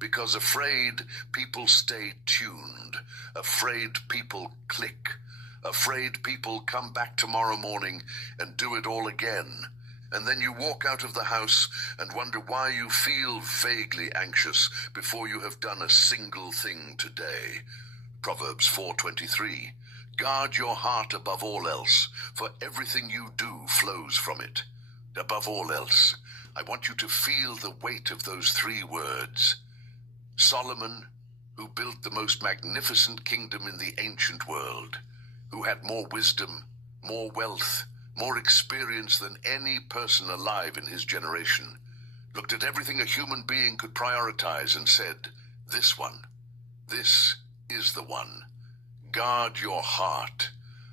because afraid people stay tuned, afraid people click, afraid people come back tomorrow morning and do it all again. And then you walk out of the house and wonder why you feel vaguely anxious before you have done a single thing today. Proverbs 4:23. Guard your heart above all else, for everything you do flows from it. Above all else, I want you to feel the weight of those three words. Solomon, who built the most magnificent kingdom in the ancient world, who had more wisdom, more wealth, more experience than any person alive in his generation, looked at everything a human being could prioritize and said, this is the one. Guard your heart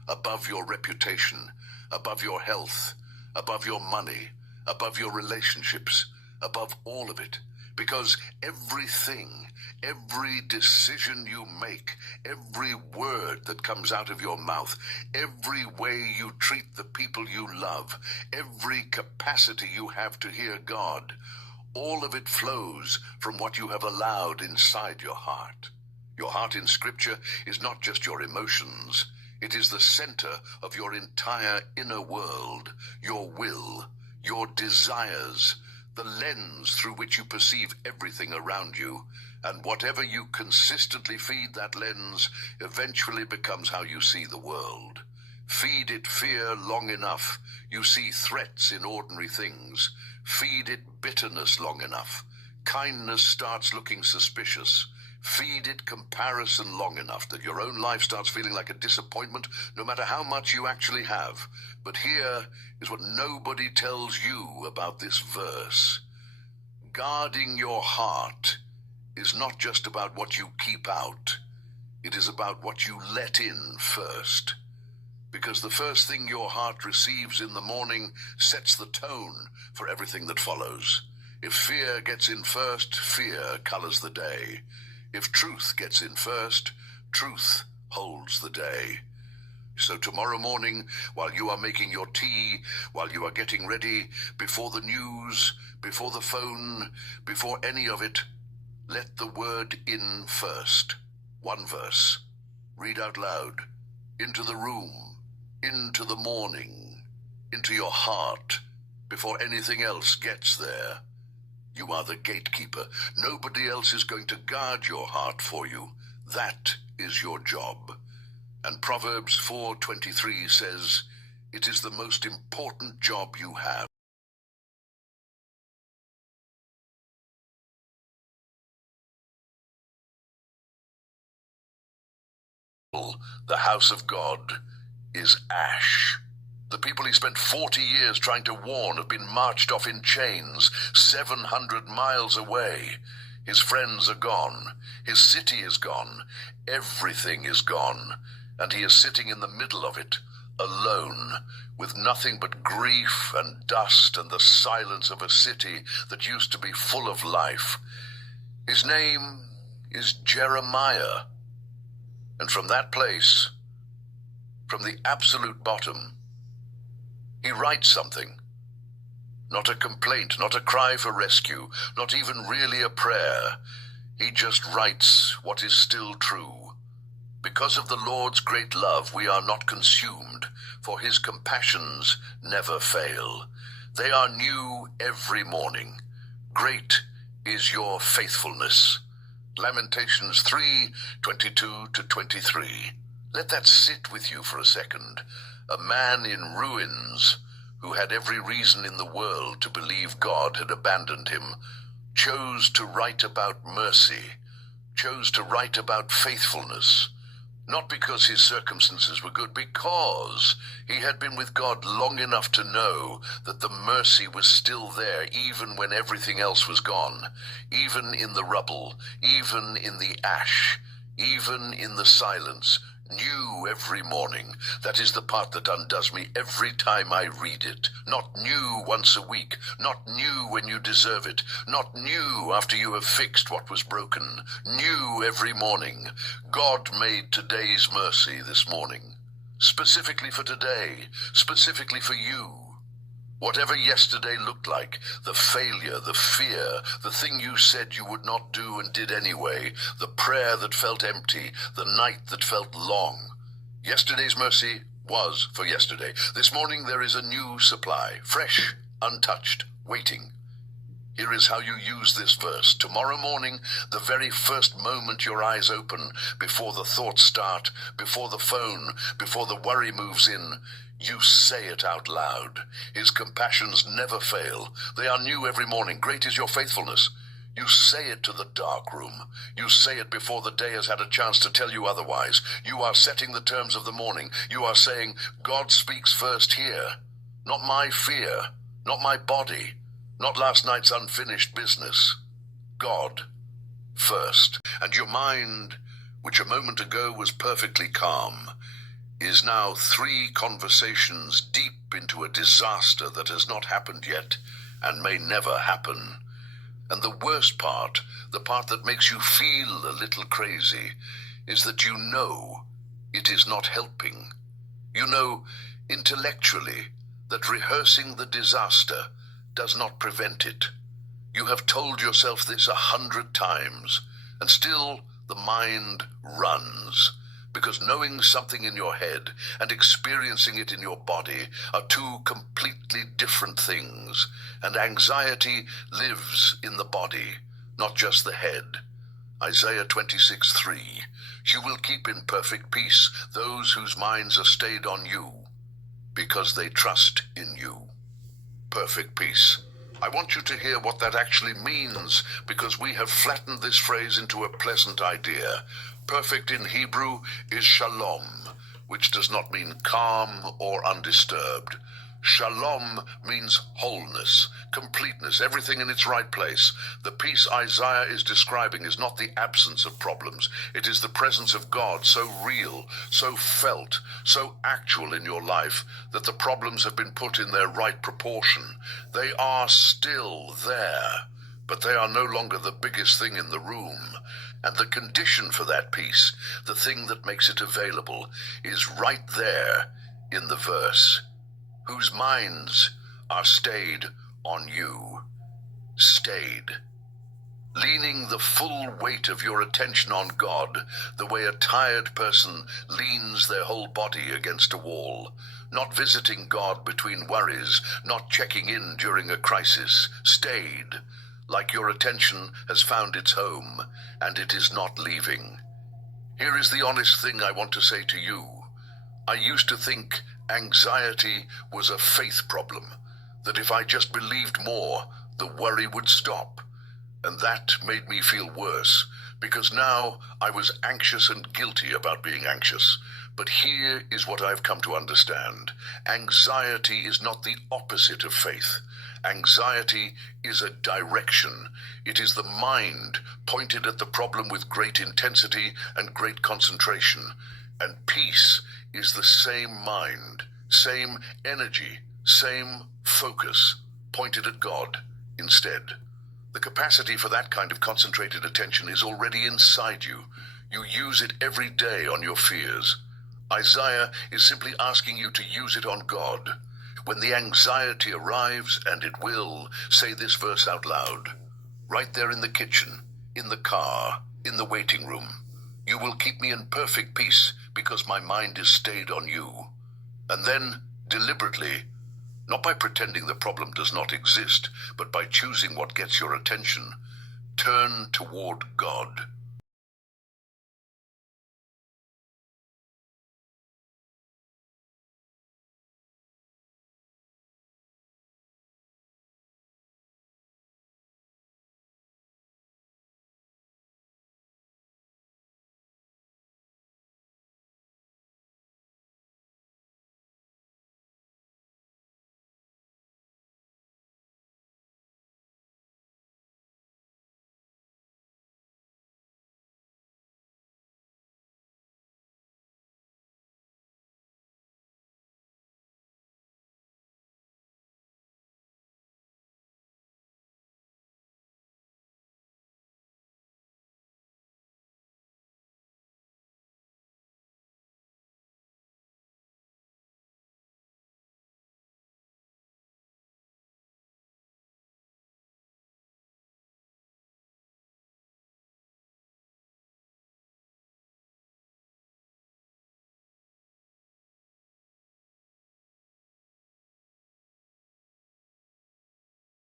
above your reputation, above your health, above your money, above your relationships, above all of it. Because everything, every decision you make, every word that comes out of your mouth, every way you treat the people you love, every capacity you have to hear God, all of it flows from what you have allowed inside your heart. Your heart in Scripture is not just your emotions. It is the center of your entire inner world, your will, your desires, the lens through which you perceive everything around you, and whatever you consistently feed that lens eventually becomes how you see the world. Feed it fear long enough, you see threats in ordinary things. Feed it bitterness long enough, kindness starts looking suspicious. Feed it comparison long enough that your own life starts feeling like a disappointment, no matter how much you actually have. But here is what nobody tells you about this verse. Guarding your heart is not just about what you keep out. It is about what you let in first. Because the first thing your heart receives in the morning sets the tone for everything that follows. If fear gets in first, fear colors the day. If truth gets in first, truth holds the day. So tomorrow morning, while you are making your tea, while you are getting ready, before the news, before the phone, before any of it, let the word in first. One verse. Read out loud. Into the room, into the morning, into your heart, before anything else gets there. You are the gatekeeper. Nobody else is going to guard your heart for you. That is your job. And Proverbs 4:23 says, it is the most important job you have. The house of God is ash. The people he spent 40 years trying to warn have been marched off in chains 700 miles away. His friends are gone. His city is gone. Everything is gone. And he is sitting in the middle of it, alone, with nothing but grief and dust and the silence of a city that used to be full of life. His name is Jeremiah. And from that place, from the absolute bottom, he writes something. Not a complaint, not a cry for rescue, not even really a prayer. He just writes what is still true. Because of the Lord's great love, we are not consumed, for his compassions never fail. They are new every morning. Great is your faithfulness. Lamentations 3:22-23. Let that sit with you for a second. A man in ruins, who had every reason in the world to believe God had abandoned him, chose to write about mercy, chose to write about faithfulness, not because his circumstances were good, because he had been with God long enough to know that the mercy was still there even when everything else was gone, even in the rubble, even in the ash, even in the silence. New every morning. That is the part that undoes me every time I read it. Not new once a week. Not new when you deserve it. Not new after you have fixed what was broken. New every morning. God made today's mercy this morning. Specifically for today. Specifically for you. Whatever yesterday looked like, the failure, the fear, the thing you said you would not do and did anyway, the prayer that felt empty, the night that felt long. Yesterday's mercy was for yesterday. This morning there is a new supply, fresh, untouched, waiting. Here is how you use this verse. Tomorrow morning, the very first moment your eyes open, before the thoughts start, before the phone, before the worry moves in, you say it out loud. His compassions never fail. They are new every morning. Great is your faithfulness. You say it to the dark room. You say it before the day has had a chance to tell you otherwise. You are setting the terms of the morning. You are saying, God speaks first here. Not my fear, not my body, not last night's unfinished business. God first. And your mind, which a moment ago was perfectly calm, is now 3 conversations deep into a disaster that has not happened yet and may never happen. And the worst part, the part that makes you feel a little crazy, is that you know it is not helping. You know intellectually that rehearsing the disaster does not prevent it. You have told yourself this 100 times, and still the mind runs. Because knowing something in your head and experiencing it in your body are 2 completely different things, and anxiety lives in the body, not just the head. Isaiah 26:3, you will keep in perfect peace those whose minds are stayed on you, because they trust in you. Perfect peace. I want you to hear what that actually means, because we have flattened this phrase into a pleasant idea. Perfect in Hebrew is shalom, which does not mean calm or undisturbed. Shalom means wholeness, completeness, everything in its right place. The peace Isaiah is describing is not the absence of problems. It is the presence of God, so real, so felt, so actual in your life that the problems have been put in their right proportion. They are still there, but they are no longer the biggest thing in the room. And the condition for that peace, the thing that makes it available, is right there in the verse. Whose minds are stayed on you. Stayed. Leaning the full weight of your attention on God, the way a tired person leans their whole body against a wall. Not visiting God between worries, not checking in during a crisis. Stayed. Like your attention has found its home, and it is not leaving. Here is the honest thing I want to say to you. I used to think anxiety was a faith problem, that if I just believed more, the worry would stop. And that made me feel worse, because now I was anxious and guilty about being anxious. But here is what I've come to understand. Anxiety is not the opposite of faith. Anxiety is a direction. It is the mind pointed at the problem with great intensity and great concentration. And peace is the same mind, same energy, same focus, pointed at God instead. The capacity for that kind of concentrated attention is already inside you. You use it every day on your fears. Isaiah is simply asking you to use it on God. When the anxiety arrives, and it will, say this verse out loud. Right there in the kitchen, in the car, in the waiting room. You will keep me in perfect peace because my mind is stayed on you. And then, deliberately, not by pretending the problem does not exist, but by choosing what gets your attention, turn toward God.